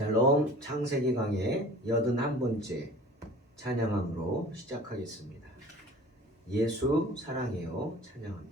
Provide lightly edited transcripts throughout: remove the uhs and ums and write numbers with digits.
샬롬 창세기 강의 81번째 찬양함으로 시작하겠습니다. 예수 사랑해요 찬양합니다.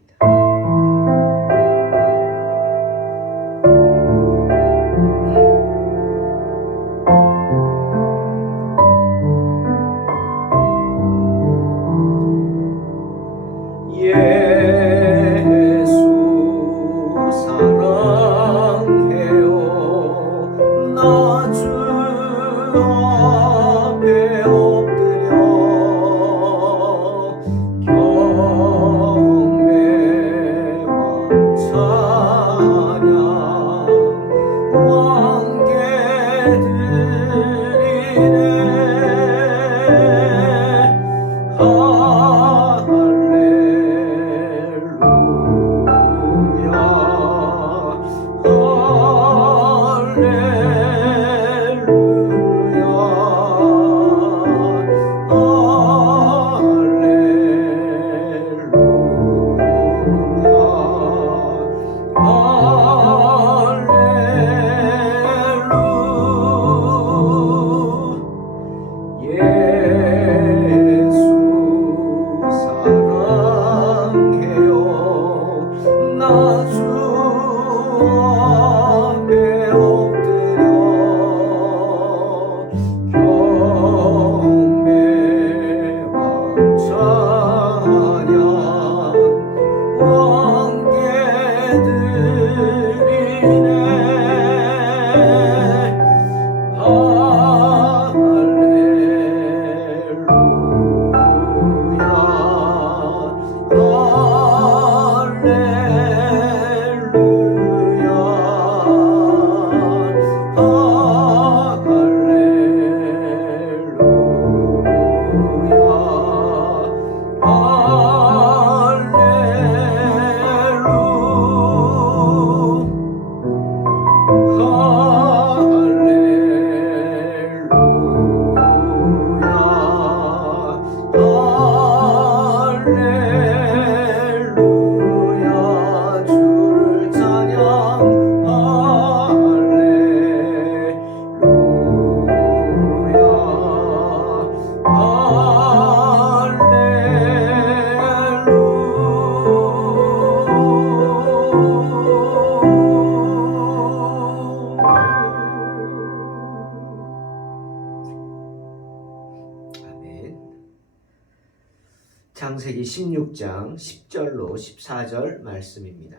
창세기 16장 10절로 14절 말씀입니다.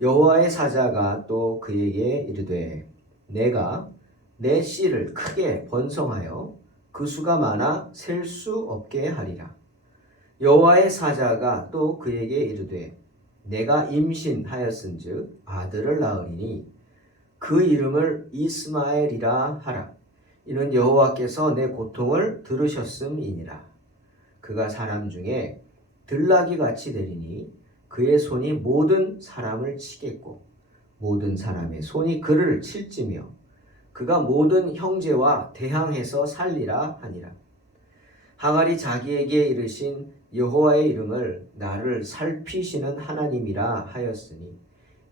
여호와의 사자가 또 그에게 이르되 내가 내 씨를 크게 번성하여 그 수가 많아 셀 수 없게 하리라. 여호와의 사자가 또 그에게 이르되 내가 임신하였은즉 아들을 낳으리니 그 이름을 이스마엘이라 하라. 이는 여호와께서 내 고통을 들으셨음이니라. 그가 사람 중에 들나귀같이 되리니 그의 손이 모든 사람을 치겠고 모든 사람의 손이 그를 칠지며 그가 모든 형제와 대항해서 살리라 하니라. 하갈이 자기에게 이르신 여호와의 이름을 나를 살피시는 하나님이라 하였으니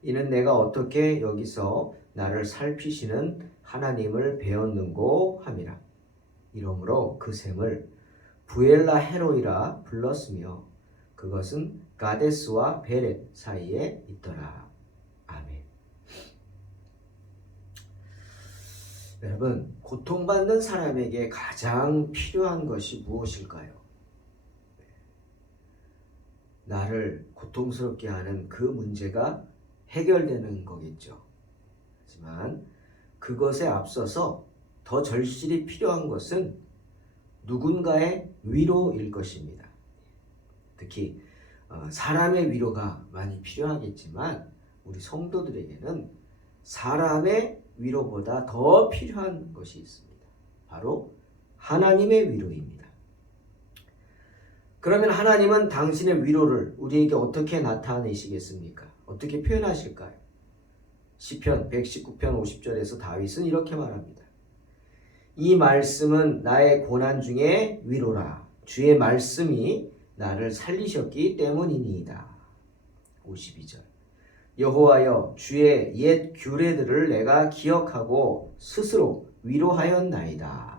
이는 내가 어떻게 여기서 나를 살피시는 하나님을 배웠는고 함이라. 이러므로 그 셈을 부엘라 헤로이라 불렀으며 그것은 가데스와 베렛 사이에 있더라. 아멘. 여러분, 고통받는 사람에게 가장 필요한 것이 무엇일까요? 나를 고통스럽게 하는 그 문제가 해결되는 거겠죠. 하지만 그것에 앞서서 더 절실히 필요한 것은 누군가의 위로일 것입니다. 특히 사람의 위로가 많이 필요하겠지만 우리 성도들에게는 사람의 위로보다 더 필요한 것이 있습니다. 바로 하나님의 위로입니다. 그러면 하나님은 당신의 위로를 우리에게 어떻게 나타내시겠습니까? 어떻게 표현하실까요? 시편 119편 50절에서 다윗은 이렇게 말합니다. 이 말씀은 나의 고난 중에 위로라. 주의 말씀이 나를 살리셨기 때문이니이다. 52절. 여호와여 주의 옛 규례들을 내가 기억하고 스스로 위로하였나이다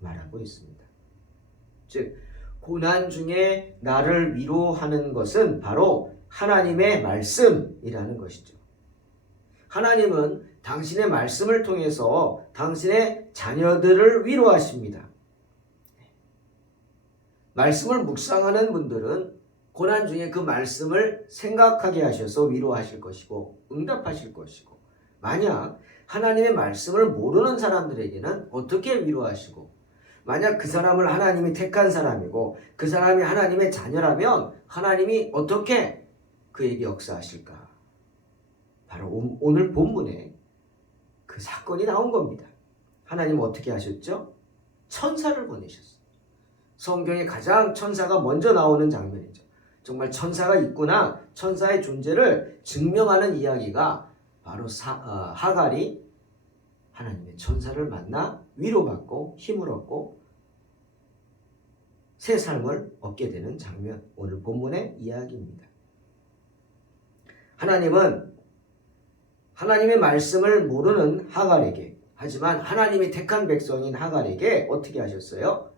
말하고 있습니다. 즉 고난 중에 나를 위로하는 것은 바로 하나님의 말씀이라는 것이죠. 하나님은 당신의 말씀을 통해서 당신의 자녀들을 위로하십니다. 말씀을 묵상하는 분들은 고난 중에 그 말씀을 생각하게 하셔서 위로하실 것이고 응답하실 것이고, 만약 하나님의 말씀을 모르는 사람들에게는 어떻게 위로하시고, 만약 그 사람을 하나님이 택한 사람이고 그 사람이 하나님의 자녀라면 하나님이 어떻게 그에게 역사하실까? 바로 오늘 본문에 그 사건이 나온 겁니다. 하나님은 어떻게 하셨죠? 천사를 보내셨어요. 성경에 가장 천사가 먼저 나오는 장면이죠. 정말 천사가 있구나, 천사의 존재를 증명하는 이야기가 바로 하갈이 하나님의 천사를 만나 위로받고 힘을 얻고 새 삶을 얻게 되는 장면, 오늘 본문의 이야기입니다. 하나님은 하나님의 말씀을 모르는 하갈에게, 하지만 하나님이 택한 백성인 하갈에게 어떻게 하셨어요?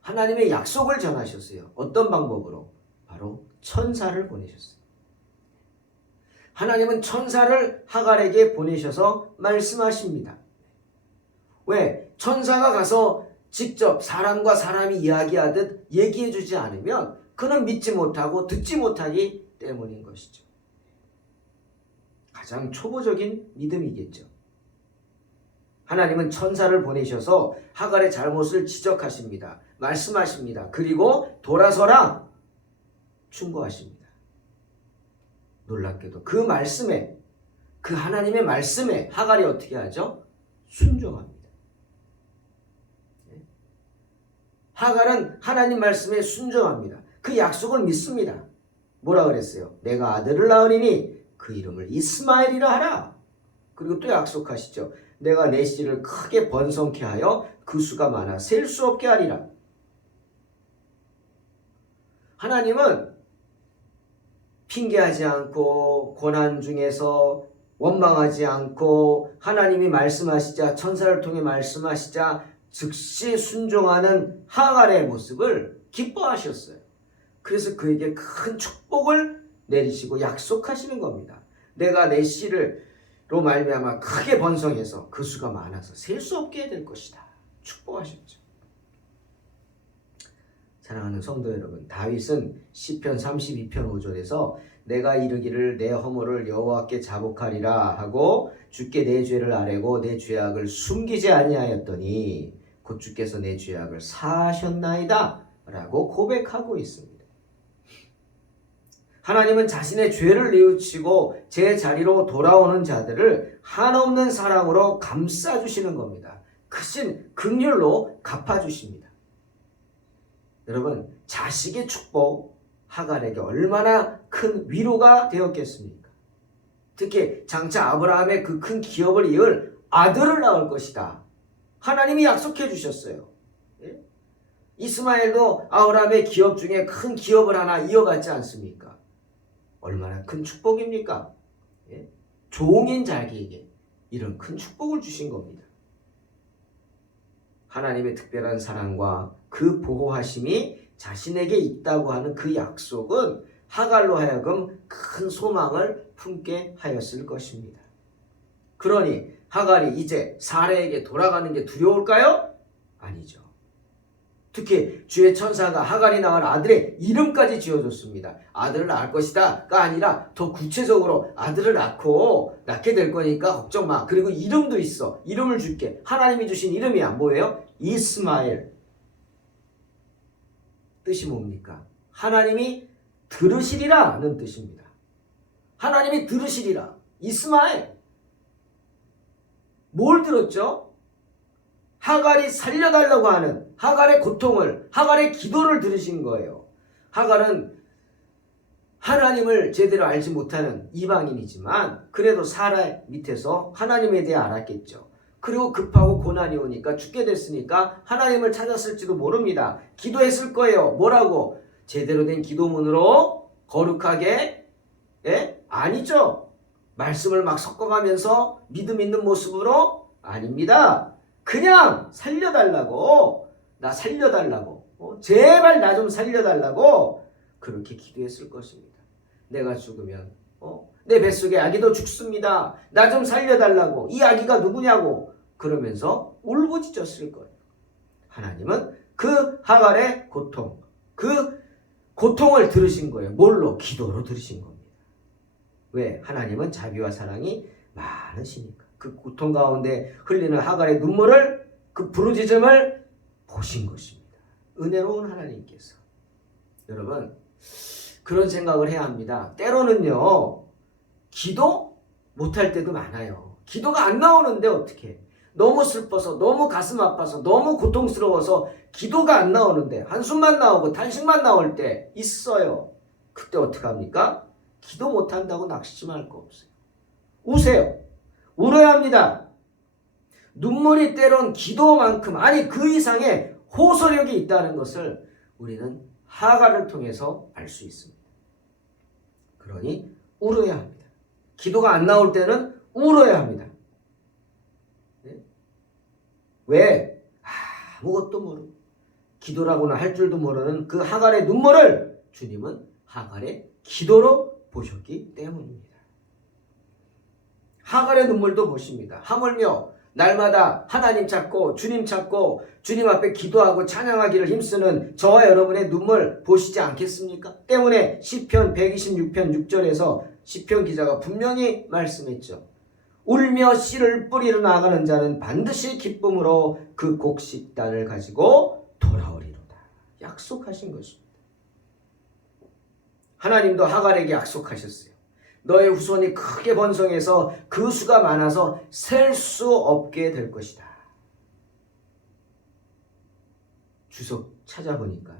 하나님의 약속을 전하셨어요. 어떤 방법으로? 바로 천사를 보내셨어요. 하나님은 천사를 하갈에게 보내셔서 말씀하십니다. 왜? 천사가 가서 직접 사람과 사람이 이야기하듯 얘기해 주지 않으면 그는 믿지 못하고 듣지 못하기 때문인 것이죠. 가장 초보적인 믿음이겠죠. 하나님은 천사를 보내셔서 하갈의 잘못을 지적하십니다. 말씀하십니다. 그리고 돌아서라 충고하십니다. 놀랍게도 그 말씀에, 그 하나님의 말씀에 하갈이 어떻게 하죠? 순종합니다. 하갈은 하나님 말씀에 순종합니다. 그 약속을 믿습니다. 뭐라 그랬어요? 내가 아들을 낳으리니 그 이름을 이스마엘이라 하라. 그리고 또 약속하시죠. 내가 내 씨를 크게 번성케 하여 그 수가 많아 셀 수 없게 하리라. 하나님은 핑계하지 않고 고난 중에서 원망하지 않고 하나님이 말씀하시자, 천사를 통해 말씀하시자 즉시 순종하는 하갈의 모습을 기뻐하셨어요. 그래서 그에게 큰 축복을 내리시고 약속하시는 겁니다. 내가 내 씨를로 말미암아 크게 번성해서 그 수가 많아서 셀 수 없게 될 것이다. 축복하셨죠. 사랑하는 성도 여러분, 다윗은 시편 32편 5절에서 내가 이르기를 내 허물을 여호와께 자복하리라 하고 주께 내 죄를 아뢰고 내 죄악을 숨기지 아니하였더니 곧 주께서 내 죄악을 사하셨나이다 라고 고백하고 있습니다. 하나님은 자신의 죄를 뉘우치고 제자리로 돌아오는 자들을 한없는 사랑으로 감싸주시는 겁니다. 크신 긍휼로 갚아주십니다. 여러분, 자식의 축복, 하갈에게 얼마나 큰 위로가 되었겠습니까? 특히 장차 아브라함의 그 큰 기업을 이을 아들을 낳을 것이다. 하나님이 약속해 주셨어요. 예? 이스마엘도 아브라함의 기업 중에 큰 기업을 하나 이어갔지 않습니까? 얼마나 큰 축복입니까? 예? 종인 자기에게 이런 큰 축복을 주신 겁니다. 하나님의 특별한 사랑과 그 보호하심이 자신에게 있다고 하는 그 약속은 하갈로 하여금 큰 소망을 품게 하였을 것입니다. 그러니 하갈이 이제 사레에게 돌아가는 게 두려울까요? 아니죠. 특히 주의 천사가 하갈이 낳을 아들의 이름까지 지어줬습니다. 아들을 낳을 것이다가 아니라 더 구체적으로 아들을 낳게 될 거니까 걱정 마. 그리고 이름도 있어. 이름을 줄게. 하나님이 주신 이름이야. 뭐예요? 이스마엘. 뜻이 뭡니까? 하나님이 들으시리라는 뜻입니다. 하나님이 들으시리라. 이스마엘. 뭘 들었죠? 하갈이 살려달라고 하는 하갈의 고통을, 하갈의 기도를 들으신 거예요. 하갈은 하나님을 제대로 알지 못하는 이방인이지만 그래도 사라 밑에서 하나님에 대해 알았겠죠. 그리고 급하고 고난이 오니까 죽게 됐으니까 하나님을 찾았을지도 모릅니다. 기도했을 거예요. 뭐라고? 제대로 된 기도문으로 거룩하게, 예? 아니죠. 말씀을 막 섞어가면서 믿음 있는 모습으로 아닙니다. 그냥 살려달라고, 나 살려달라고, 제발 나 좀 살려달라고 그렇게 기도했을 것입니다. 내가 죽으면 내 뱃속에 아기도 죽습니다. 나 좀 살려달라고. 이 아기가 누구냐고 그러면서 울부짖었을 거예요. 하나님은 그 하갈의 고통, 그 고통을 들으신 거예요. 뭘로? 기도로 들으신 겁니다. 왜? 하나님은 자비와 사랑이 많으시니까. 그 고통 가운데 흘리는 하갈의 눈물을, 그 부르짖음을 보신 것입니다. 은혜로운 하나님께서. 여러분, 그런 생각을 해야 합니다. 때로는요, 기도 못할 때도 많아요. 기도가 안 나오는데 어떻게? 너무 슬퍼서, 너무 가슴 아파서, 너무 고통스러워서 기도가 안 나오는데 한숨만 나오고 탄식만 나올 때 있어요. 그때 어떡합니까? 기도 못한다고 낙심할 거 없어요. 우세요. 울어야 합니다. 눈물이 때론 기도만큼, 아니 그 이상의 호소력이 있다는 것을 우리는 하갈을 통해서 알 수 있습니다. 그러니 울어야 합니다. 기도가 안 나올 때는 울어야 합니다. 네? 왜? 아무것도 모르고 기도라고는 할 줄도 모르는 그 하갈의 눈물을 주님은 하갈의 기도로 보셨기 때문입니다. 하갈의 눈물도 보십니다. 하물며 날마다 하나님 찾고 주님 찾고 주님 앞에 기도하고 찬양하기를 힘쓰는 저와 여러분의 눈물 보시지 않겠습니까? 때문에 시편 126편 6절에서 시편 기자가 분명히 말씀했죠. 울며 씨를 뿌리러 나가는 자는 반드시 기쁨으로 그 곡식단을 가지고 돌아오리로다. 약속하신 것입니다. 하나님도 하갈에게 약속하셨어요. 너의 후손이 크게 번성해서 그 수가 많아서 셀 수 없게 될 것이다. 주석 찾아보니까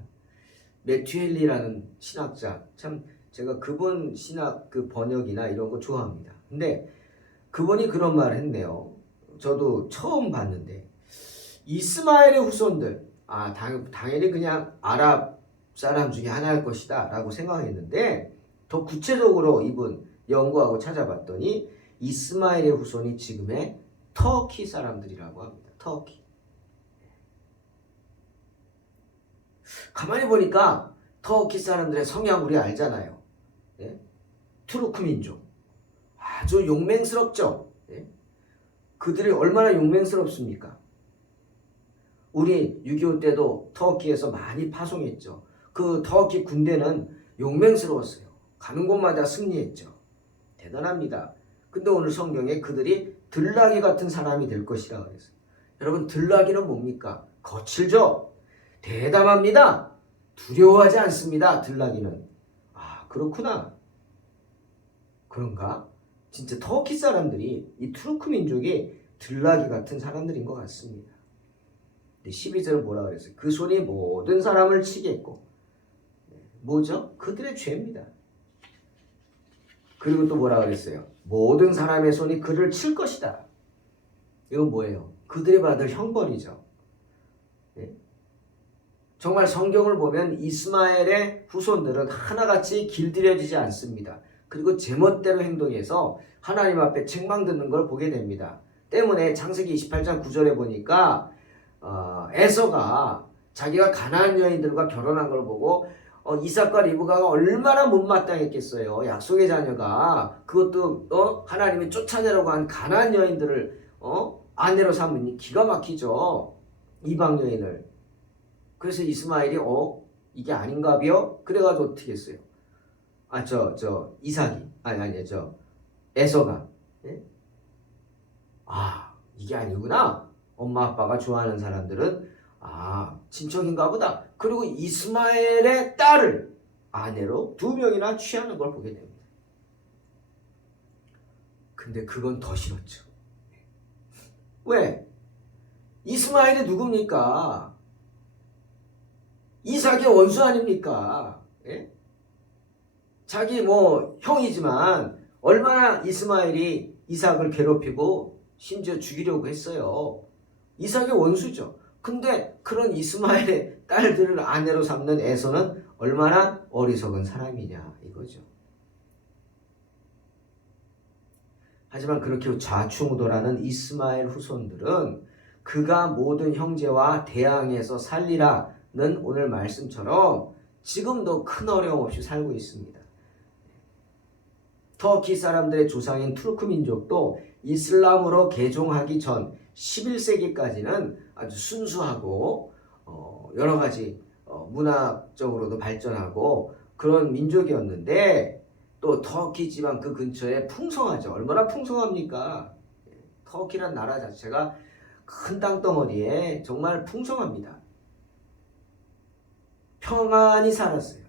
매튜엘리라는 신학자, 참 제가 그분 신학 그 번역이나 이런 거 좋아합니다. 근데 그분이 그런 말을 했네요. 저도 처음 봤는데 이스마엘의 후손들, 당연히 그냥 아랍 사람 중에 하나일 것이다 라고 생각했는데 더 구체적으로 이분 연구하고 찾아봤더니 이스마엘의 후손이 지금의 터키 사람들이라고 합니다. 터키. 가만히 보니까 터키 사람들의 성향 우리 알잖아요. 네? 투르크 민족. 아주 용맹스럽죠. 네? 그들이 얼마나 용맹스럽습니까? 우리 6.25 때도 터키에서 많이 파송했죠. 그 터키 군대는 용맹스러웠어요. 가는 곳마다 승리했죠. 대단합니다. 근데 오늘 성경에 그들이 들나귀 같은 사람이 될 것이라 그랬어요. 여러분, 들나귀는 뭡니까? 거칠죠? 대담합니다. 두려워하지 않습니다. 들나귀는. 그렇구나. 그런가? 진짜 터키 사람들이, 이 투르크 민족이 들나귀 같은 사람들인 것 같습니다. 12절은 뭐라 그랬어요? 그 손이 모든 사람을 치겠고. 뭐죠? 그들의 죄입니다. 그리고 또 뭐라 그랬어요? 모든 사람의 손이 그를 칠 것이다. 이건 뭐예요? 그들이 받을 형벌이죠. 네? 정말 성경을 보면 이스마엘의 후손들은 하나같이 길들여지지 않습니다. 그리고 제멋대로 행동해서 하나님 앞에 책망 듣는 걸 보게 됩니다. 때문에 창세기 28장 9절에 보니까 에서가 자기가 가나안 여인들과 결혼한 걸 보고 이삭과 리브가가 얼마나 못마땅했겠어요. 약속의 자녀가 그것도 하나님이 쫓아내라고 한 가나안 여인들을 아내로 삼으니 기가 막히죠. 이방 여인을. 그래서 이스마엘이 이게 아닌가비요? 그래가지고 어떻게 했어요? 이삭이 에서가 예? 이게 아니구나. 엄마 아빠가 좋아하는 사람들은 친척인가 보다. 그리고 이스마엘의 딸을 아내로 2명이나 취하는 걸 보게 됩니다. 근데 그건 더 싫었죠. 왜? 이스마엘이 누굽니까? 이삭의 원수 아닙니까? 예? 자기 형이지만 얼마나 이스마엘이 이삭을 괴롭히고 심지어 죽이려고 했어요. 이삭의 원수죠. 근데 그런 이스마엘의 딸들을 아내로 삼는 에서는 얼마나 어리석은 사람이냐 이거죠. 하지만 그렇게 좌충우돌하는 이스마엘 후손들은 그가 모든 형제와 대항해서 살리라는 오늘 말씀처럼 지금도 큰 어려움 없이 살고 있습니다. 터키 사람들의 조상인 투르크 민족도 이슬람으로 개종하기 전 11세기까지는 아주 순수하고 여러 가지 문화적으로도 발전하고 그런 민족이었는데 또 터키 지방 그 근처에 풍성하죠. 얼마나 풍성합니까? 터키란 나라 자체가 큰 땅덩어리에 정말 풍성합니다. 평안히 살았어요.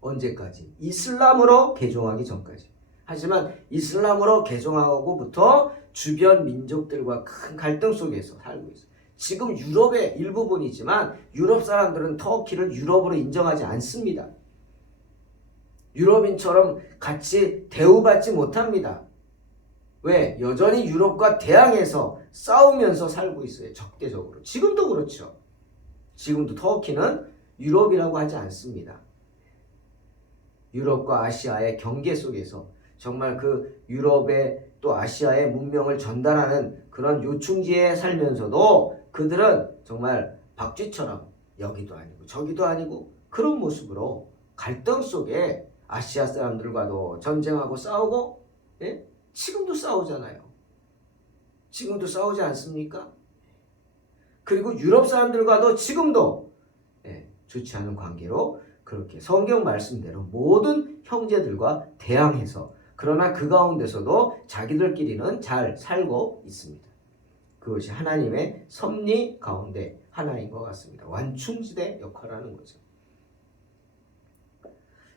언제까지? 이슬람으로 개종하기 전까지. 하지만 이슬람으로 개종하고부터 주변 민족들과 큰 갈등 속에서 살고 있어요. 지금 유럽의 일부분이지만 유럽 사람들은 터키를 유럽으로 인정하지 않습니다. 유럽인처럼 같이 대우받지 못합니다. 왜? 여전히 유럽과 대항해서 싸우면서 살고 있어요. 적대적으로. 지금도 그렇죠. 지금도 터키는 유럽이라고 하지 않습니다. 유럽과 아시아의 경계 속에서 정말 그 유럽의 또 아시아의 문명을 전달하는 그런 요충지에 살면서도 그들은 정말 박쥐처럼 여기도 아니고 저기도 아니고 그런 모습으로 갈등 속에 아시아 사람들과도 전쟁하고 싸우고, 예? 지금도 싸우잖아요. 지금도 싸우지 않습니까? 그리고 유럽 사람들과도 지금도 좋지 않은 관계로 그렇게 성경 말씀대로 모든 형제들과 대항해서 그러나 그 가운데서도 자기들끼리는 잘 살고 있습니다. 그것이 하나님의 섭리 가운데 하나인 것 같습니다. 완충지대 역할을 하는 거죠.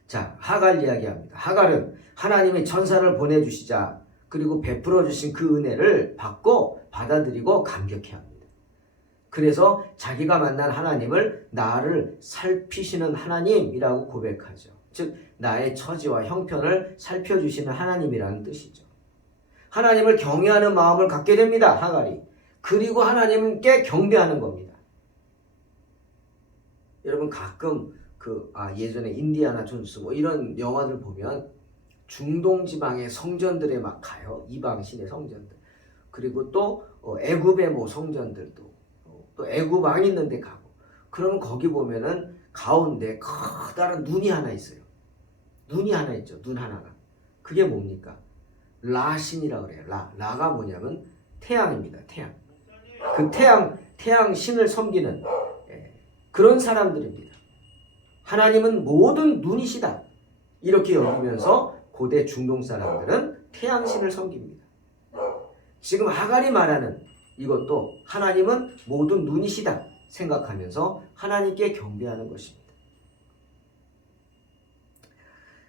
자, 하갈 이야기합니다. 하갈은 하나님의 천사를 보내주시자 그리고 베풀어 주신 그 은혜를 받고 받아들이고 감격해야 합니다. 그래서 자기가 만난 하나님을 나를 살피시는 하나님이라고 고백하죠. 즉 나의 처지와 형편을 살펴주시는 하나님이라는 뜻이죠. 하나님을 경외하는 마음을 갖게 됩니다. 하갈이. 그리고 하나님께 경배하는 겁니다. 여러분 가끔 예전에 인디아나 존스 뭐 이런 영화들 보면 중동 지방의 성전들에 막 가요. 이방 신의 성전들. 그리고 또 애굽의 뭐 성전들도 또 애굽 왕 있는 데 가고 그러면 거기 보면은 가운데 커다란 눈이 하나 있어요. 눈이 하나 있죠. 눈 하나가. 그게 뭡니까? 라신이라고 그래요. 라가 뭐냐면 태양입니다. 태양. 그 태양 신을 섬기는 그런 사람들입니다. 하나님은 모든 눈이시다. 이렇게 여기면서 고대 중동 사람들은 태양신을 섬깁니다. 지금 하갈이 말하는 이것도 하나님은 모든 눈이시다 생각하면서 하나님께 경배하는 것입니다.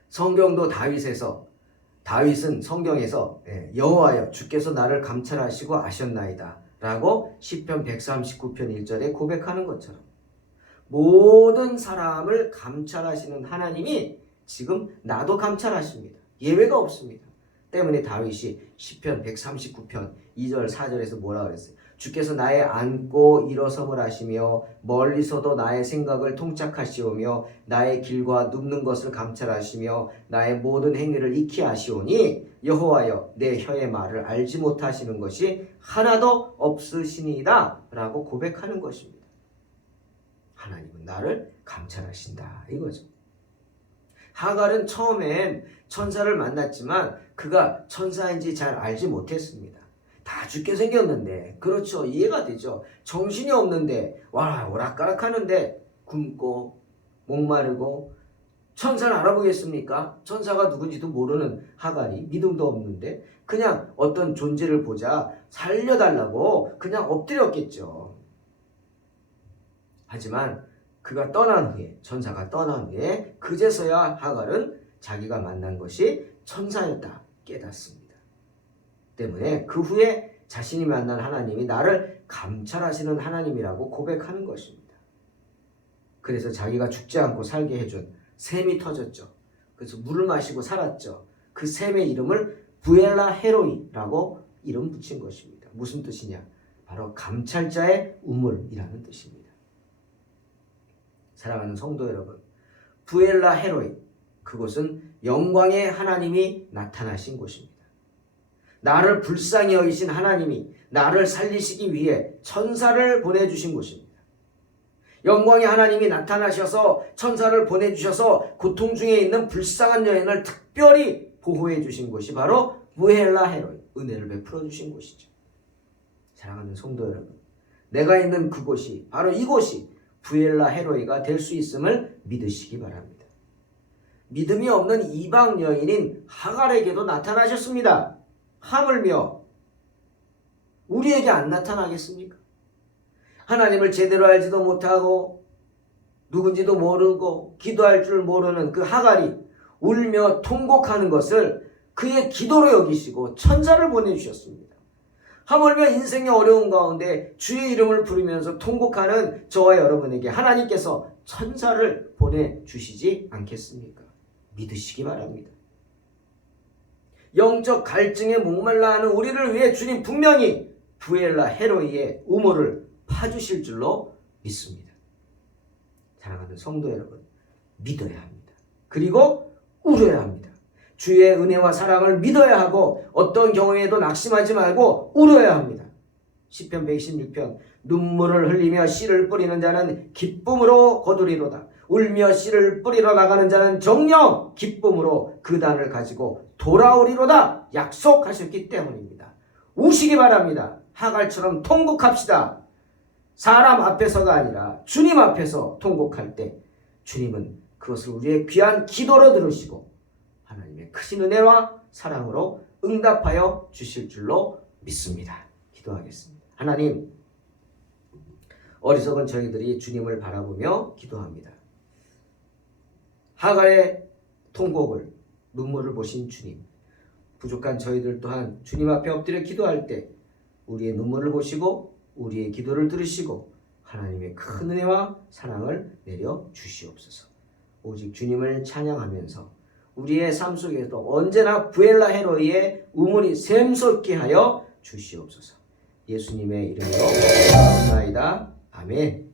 성경도 다윗은 성경에서 여호와여 주께서 나를 감찰하시고 아셨나이다 라고 시편 139편 1절에 고백하는 것처럼 모든 사람을 감찰하시는 하나님이 지금 나도 감찰하십니다. 예외가 없습니다. 때문에 다윗이 시편 139편 2절 4절에서 뭐라 그랬어요? 주께서 나의 앉고 일어섬을 하시며 멀리서도 나의 생각을 통착하시오며 나의 길과 눕는 것을 감찰하시며 나의 모든 행위를 익히 아시오니 여호와여 내 혀의 말을 알지 못하시는 것이 하나도 없으시니이다 라고 고백하는 것입니다. 하나님은 나를 감찰하신다 이거죠. 하갈은 처음엔 천사를 만났지만 그가 천사인지 잘 알지 못했습니다. 다 죽게 생겼는데 그렇죠. 이해가 되죠. 정신이 없는데 오락가락하는데 굶고 목마르고 천사를 알아보겠습니까? 천사가 누군지도 모르는 하갈이 믿음도 없는데 그냥 어떤 존재를 보자 살려달라고 그냥 엎드렸겠죠. 하지만 그가 떠난 후에 천사가 떠난 후에 그제서야 하갈은 자기가 만난 것이 천사였다 깨닫습니다. 때문에 그 후에 자신이 만난 하나님이 나를 감찰하시는 하나님이라고 고백하는 것입니다. 그래서 자기가 죽지 않고 살게 해준 샘이 터졌죠. 그래서 물을 마시고 살았죠. 그 샘의 이름을 부엘라 헤로이라고 이름 붙인 것입니다. 무슨 뜻이냐? 바로 감찰자의 우물이라는 뜻입니다. 사랑하는 성도 여러분, 부엘라 헤로이, 그곳은 영광의 하나님이 나타나신 곳입니다. 나를 불쌍히 여기신 하나님이 나를 살리시기 위해 천사를 보내주신 곳입니다. 영광의 하나님이 나타나셔서 천사를 보내주셔서 고통 중에 있는 불쌍한 여인을 특별히 보호해 주신 곳이 바로 부엘라 헤로이, 은혜를 베풀어 주신 곳이죠. 사랑하는 성도 여러분, 내가 있는 그곳이 바로 이곳이 부엘라 헤로이가 될 수 있음을 믿으시기 바랍니다. 믿음이 없는 이방 여인인 하갈에게도 나타나셨습니다. 하물며 우리에게 안 나타나겠습니까? 하나님을 제대로 알지도 못하고 누군지도 모르고 기도할 줄 모르는 그 하갈이 울며 통곡하는 것을 그의 기도로 여기시고 천사를 보내주셨습니다. 하물며 인생의 어려움 가운데 주의 이름을 부르면서 통곡하는 저와 여러분에게 하나님께서 천사를 보내주시지 않겠습니까? 믿으시기 바랍니다. 영적 갈증에 목말라 하는 우리를 위해 주님 분명히 부엘라 헤로이의 우물을 파주실 줄로 믿습니다. 사랑하는 성도 여러분, 믿어야 합니다. 그리고 울어야 합니다. 주의 은혜와 사랑을 믿어야 하고 어떤 경우에도 낙심하지 말고 울어야 합니다. 시편 116편 눈물을 흘리며 씨를 뿌리는 자는 기쁨으로 거두리로다. 울며 씨를 뿌리러 나가는 자는 정녕 기쁨으로 그 단을 가지고 돌아오리로다 약속하셨기 때문입니다. 우시기 바랍니다. 하갈처럼 통곡합시다. 사람 앞에서가 아니라 주님 앞에서 통곡할 때 주님은 그것을 우리의 귀한 기도로 들으시고 하나님의 크신 은혜와 사랑으로 응답하여 주실 줄로 믿습니다. 기도하겠습니다. 하나님, 어리석은 저희들이 주님을 바라보며 기도합니다. 하갈의 통곡을, 눈물을 보신 주님, 부족한 저희들 또한 주님 앞에 엎드려 기도할 때 우리의 눈물을 보시고 우리의 기도를 들으시고 하나님의 큰 은혜와 사랑을 내려 주시옵소서. 오직 주님을 찬양하면서 우리의 삶 속에도 언제나 부엘라 헤로이의 우물이 샘솟게 하여 주시옵소서. 예수님의 이름으로 기도하옵나이다. 아멘.